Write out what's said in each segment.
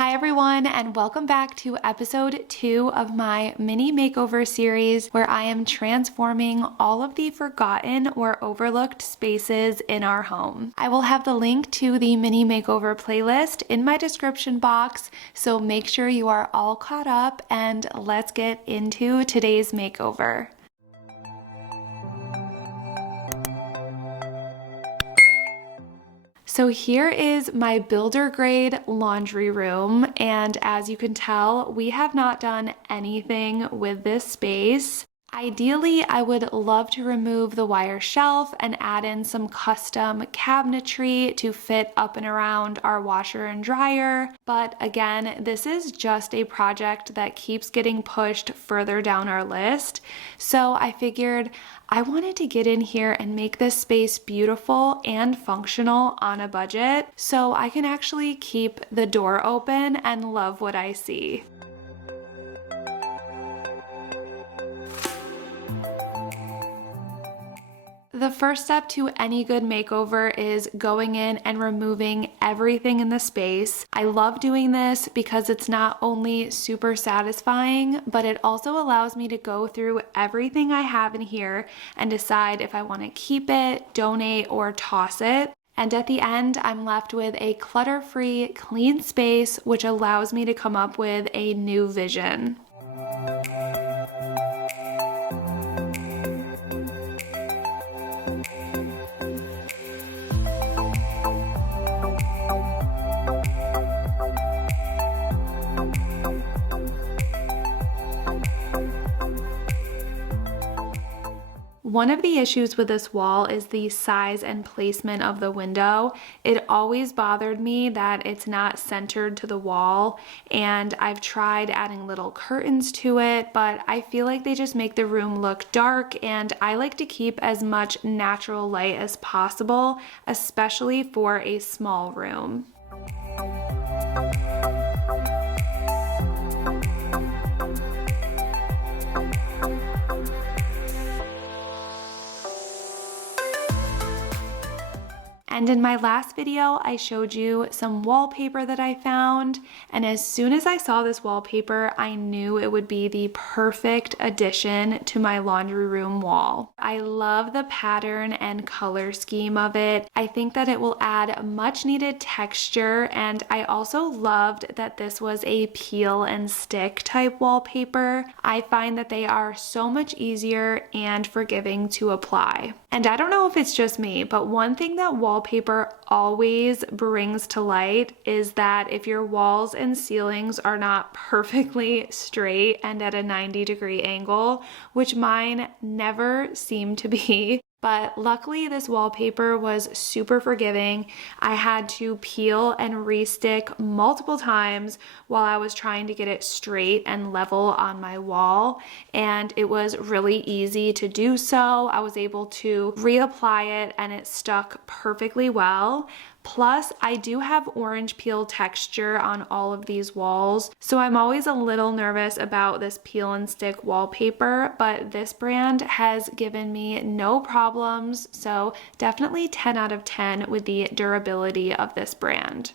Hi everyone, and welcome back to episode 2 of my mini makeover series where I am transforming all of the forgotten or overlooked spaces in our home. I will have the link to the mini makeover playlist in my description box, so make sure you are all caught up and let's get into today's makeover. So here is my builder grade laundry room, and as you can tell, we have not done anything with this space. Ideally, I would love to remove the wire shelf and add in some custom cabinetry to fit up and around our washer and dryer. But again, this is just a project that keeps getting pushed further down our list. So I figured I wanted to get in here and make this space beautiful and functional on a budget so I can actually keep the door open and love what I see. The first step to any good makeover is going in and removing everything in the space. I love doing this because it's not only super satisfying, but it also allows me to go through everything I have in here and decide if I want to keep it, donate, or toss it. And at the end, I'm left with a clutter-free, clean space, which allows me to come up with a new vision. One of the issues with this wall is the size and placement of the window. It always bothered me that it's not centered to the wall, and I've tried adding little curtains to it, but I feel like they just make the room look dark, and I like to keep as much natural light as possible, especially for a small room. And in my last video, I showed you some wallpaper that I found, and as soon as I saw this wallpaper, I knew it would be the perfect addition to my laundry room wall. I love the pattern and color scheme of it. I think that it will add much needed texture, and I also loved that this was a peel and stick type wallpaper. I find that they are so much easier and forgiving to apply. And I don't know if it's just me, but one thing that wallpaper always brings to light is that if your walls and ceilings are not perfectly straight and at a 90-degree angle, which mine never seem to be, but luckily this wallpaper was super forgiving. I had to peel and restick multiple times while I was trying to get it straight and level on my wall, and it was really easy to do so. I was able to reapply it and it stuck perfectly well. Plus, I do have orange peel texture on all of these walls, so I'm always a little nervous about this peel and stick wallpaper, but this brand has given me no problems, so definitely 10 out of 10 with the durability of this brand.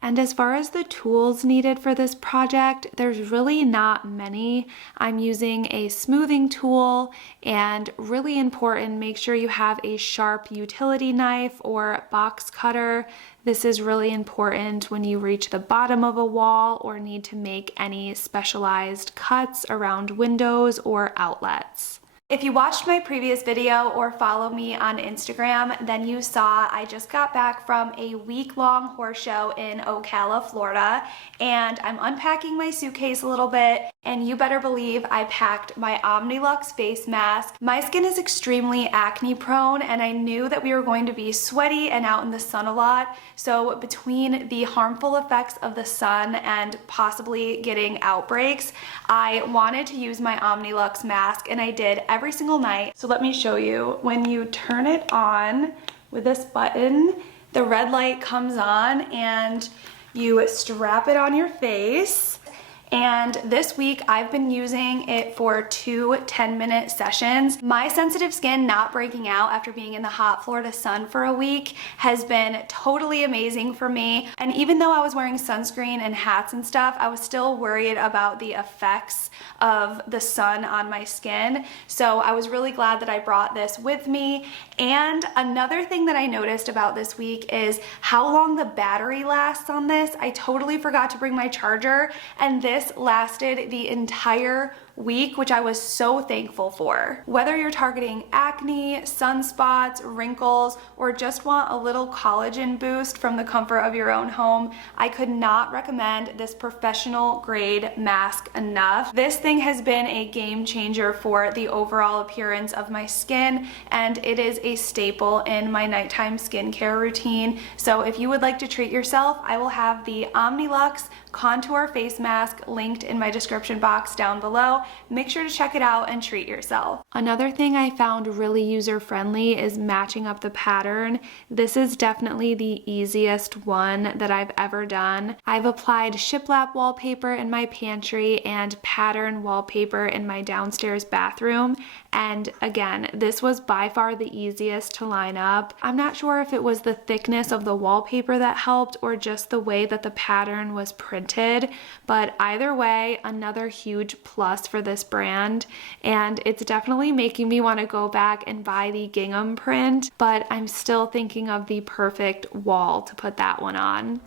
And as far as the tools needed for this project, there's really not many. I'm using a smoothing tool, and really important, make sure you have a sharp utility knife or box cutter. This is really important when you reach the bottom of a wall or need to make any specialized cuts around windows or outlets. If you watched my previous video or follow me on Instagram, then you saw I just got back from a week-long horse show in Ocala, Florida, and I'm unpacking my suitcase a little bit, and you better believe I packed my Omnilux face mask. My skin is extremely acne prone, and I knew that we were going to be sweaty and out in the sun a lot, so between the harmful effects of the sun and possibly getting outbreaks, I wanted to use my Omnilux mask, and I did every single night. So let me show you. When you turn it on with this button, the red light comes on and you strap it on your face, And this week I've been using it for 2 10-minute sessions. My sensitive skin not breaking out after being in the hot Florida sun for a week has been totally amazing for me. And even though I was wearing sunscreen and hats and stuff, I was still worried about the effects of the sun on my skin. So I was really glad that I brought this with me. And another thing that I noticed about this week is how long the battery lasts on this. I totally forgot to bring my charger, and this lasted the entire week, which I was so thankful for. Whether you're targeting acne, sunspots, wrinkles, or just want a little collagen boost from the comfort of your own home, I could not recommend this professional grade mask enough. This thing has been a game changer for the overall appearance of my skin, and it is a staple in my nighttime skincare routine. So if you would like to treat yourself, I will have the Omnilux Contour Face Mask linked in my description box down below. Make sure to check it out and treat yourself. Another thing I found really user-friendly is matching up the pattern. This is definitely the easiest one that I've ever done. I've applied shiplap wallpaper in my pantry and pattern wallpaper in my downstairs bathroom. And again, this was by far the easiest to line up. I'm not sure if it was the thickness of the wallpaper that helped or just the way that the pattern was printed, but either way, another huge plus for this brand. And it's definitely making me want to go back and buy the gingham print, but I'm still thinking of the perfect wall to put that one on.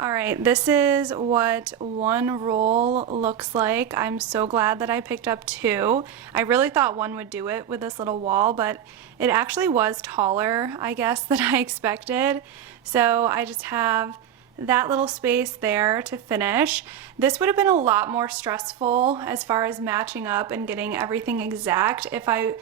Alright, this is what one roll looks like. I'm so glad that I picked up 2. I really thought one would do it with this little wall, but it actually was taller, I guess, than I expected. So I just have that little space there to finish. This would have been a lot more stressful as far as matching up and getting everything exact if I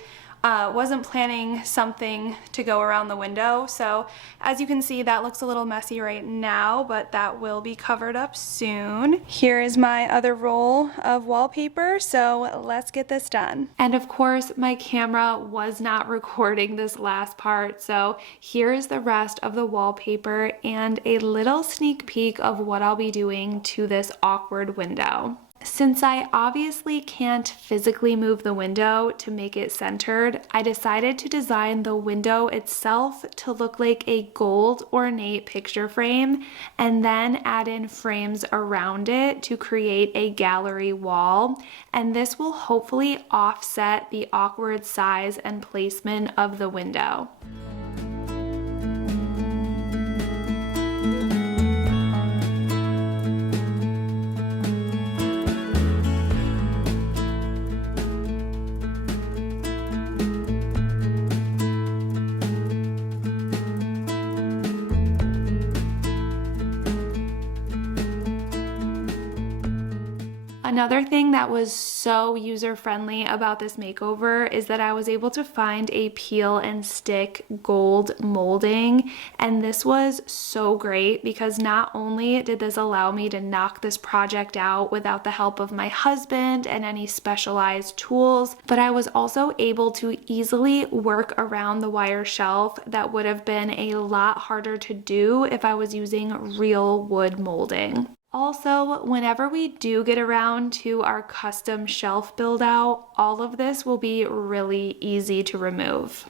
wasn't planning something to go around the window. So as you can see, that looks a little messy right now, but that will be covered up soon. Here is my other roll of wallpaper, so let's get this done. And of course, my camera was not recording this last part, so here is the rest of the wallpaper and a little sneak peek of what I'll be doing to this awkward window. Since I obviously can't physically move the window to make it centered, I decided to design the window itself to look like a gold ornate picture frame and then add in frames around it to create a gallery wall. And this will hopefully offset the awkward size and placement of the window. Another thing that was so user-friendly about this makeover is that I was able to find a peel and stick gold molding, and this was so great because not only did this allow me to knock this project out without the help of my husband and any specialized tools, but I was also able to easily work around the wire shelf that would have been a lot harder to do if I was using real wood molding. Also, whenever we do get around to our custom shelf build out, all of this will be really easy to remove.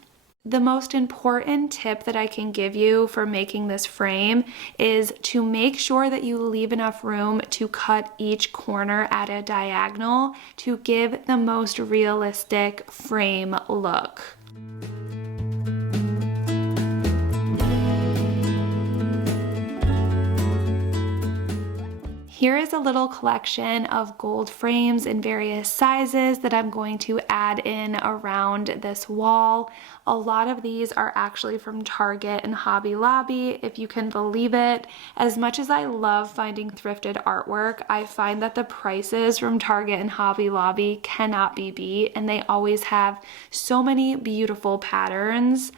The most important tip that I can give you for making this frame is to make sure that you leave enough room to cut each corner at a diagonal to give the most realistic frame look. Here is a little collection of gold frames in various sizes that I'm going to add in around this wall. A lot of these are actually from Target and Hobby Lobby, if you can believe it. As much as I love finding thrifted artwork, I find that the prices from Target and Hobby Lobby cannot be beat, and they always have so many beautiful patterns.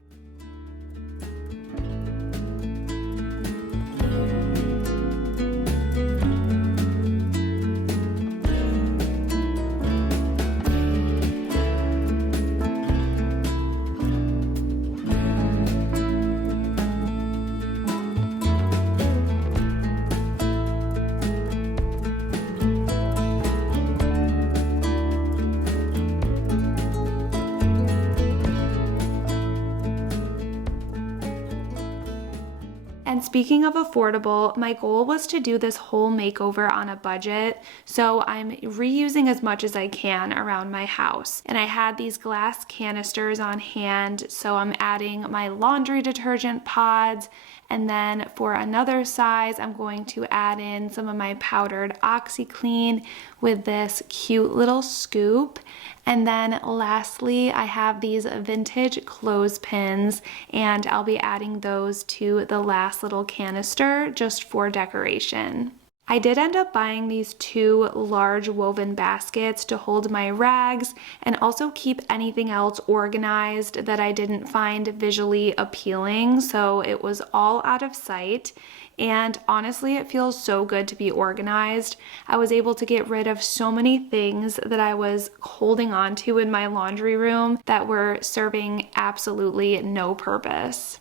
And speaking of affordable, my goal was to do this whole makeover on a budget, so I'm reusing as much as I can around my house. And I had these glass canisters on hand, so I'm adding my laundry detergent pods, and then for another size, I'm going to add in some of my powdered OxyClean with this cute little scoop. And then lastly, I have these vintage clothespins, and I'll be adding those to the last little canister just for decoration. I did end up buying these 2 large woven baskets to hold my rags and also keep anything else organized that I didn't find visually appealing, so it was all out of sight. And honestly, it feels so good to be organized. I was able to get rid of so many things that I was holding on to in my laundry room that were serving absolutely no purpose.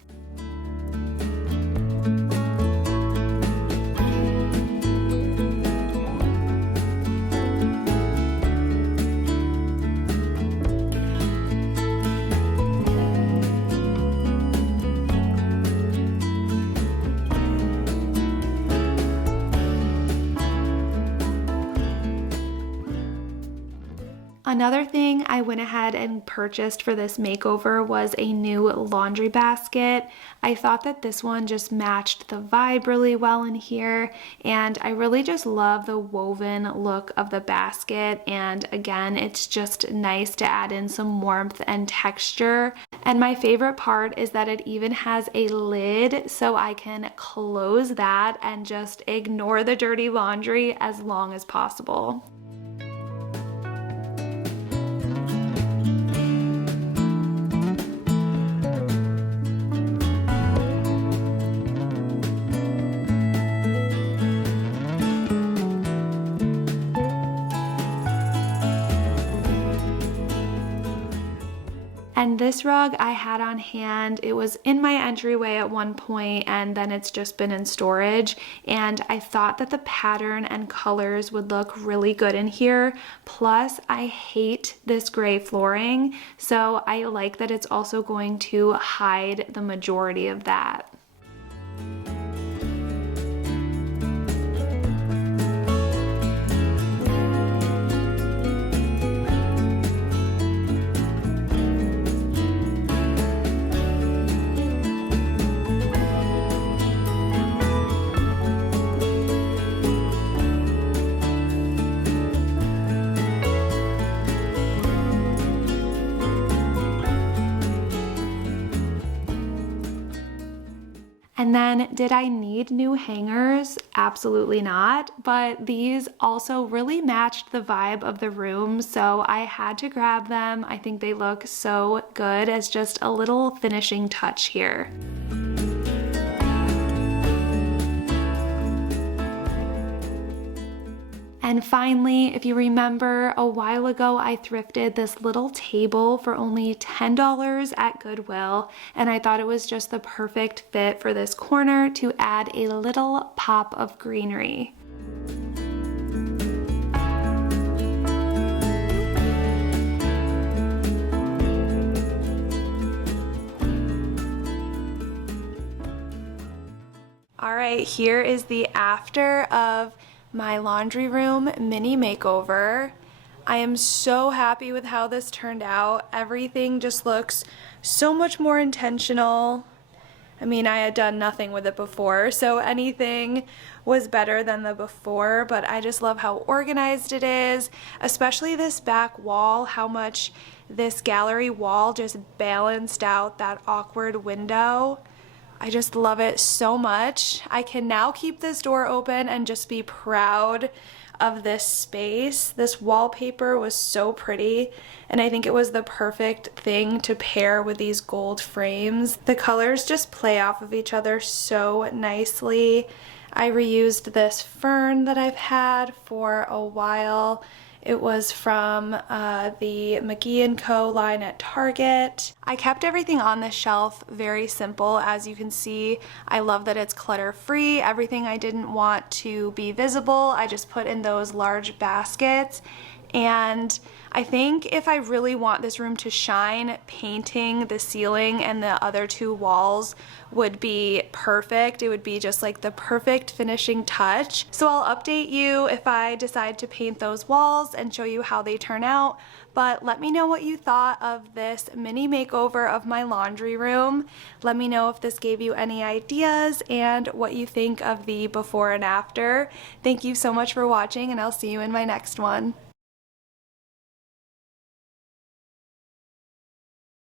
Another thing I went ahead and purchased for this makeover was a new laundry basket. I thought that this one just matched the vibe really well in here, and I really just love the woven look of the basket, and again, it's just nice to add in some warmth and texture. And my favorite part is that it even has a lid, so I can close that and just ignore the dirty laundry as long as possible. And this rug I had on hand. It was in my entryway at one point, and then it's just been in storage. And I thought that the pattern and colors would look really good in here. Plus, I hate this gray flooring, so I like that it's also going to hide the majority of that. And then, did I need new hangers? Absolutely not, but these also really matched the vibe of the room, so I had to grab them. I think they look so good as just a little finishing touch here. And finally, if you remember, a while ago I thrifted this little table for only $10 at Goodwill, and I thought it was just the perfect fit for this corner to add a little pop of greenery. Alright, here is the after of my laundry room mini makeover. I am so happy with how this turned out. Everything just looks so much more intentional. I mean, I had done nothing with it before, so anything was better than the before, but I just love how organized it is, especially this back wall, how much this gallery wall just balanced out that awkward window. I just love it so much. I can now keep this door open and just be proud of this space. This wallpaper was so pretty, and I think it was the perfect thing to pair with these gold frames. The colors just play off of each other so nicely. I reused this fern that I've had for a while. It was from the McGee & Co. line at Target. I kept everything on the shelf very simple. As you can see, I love that it's clutter-free. Everything I didn't want to be visible, I just put in those large baskets. And I think if I really want this room to shine, painting the ceiling and the other two walls would be perfect. It would be just like the perfect finishing touch. So I'll update you if I decide to paint those walls and show you how they turn out. But let me know what you thought of this mini makeover of my laundry room. Let me know if this gave you any ideas and what you think of the before and after. Thank you so much for watching, and I'll see you in my next one.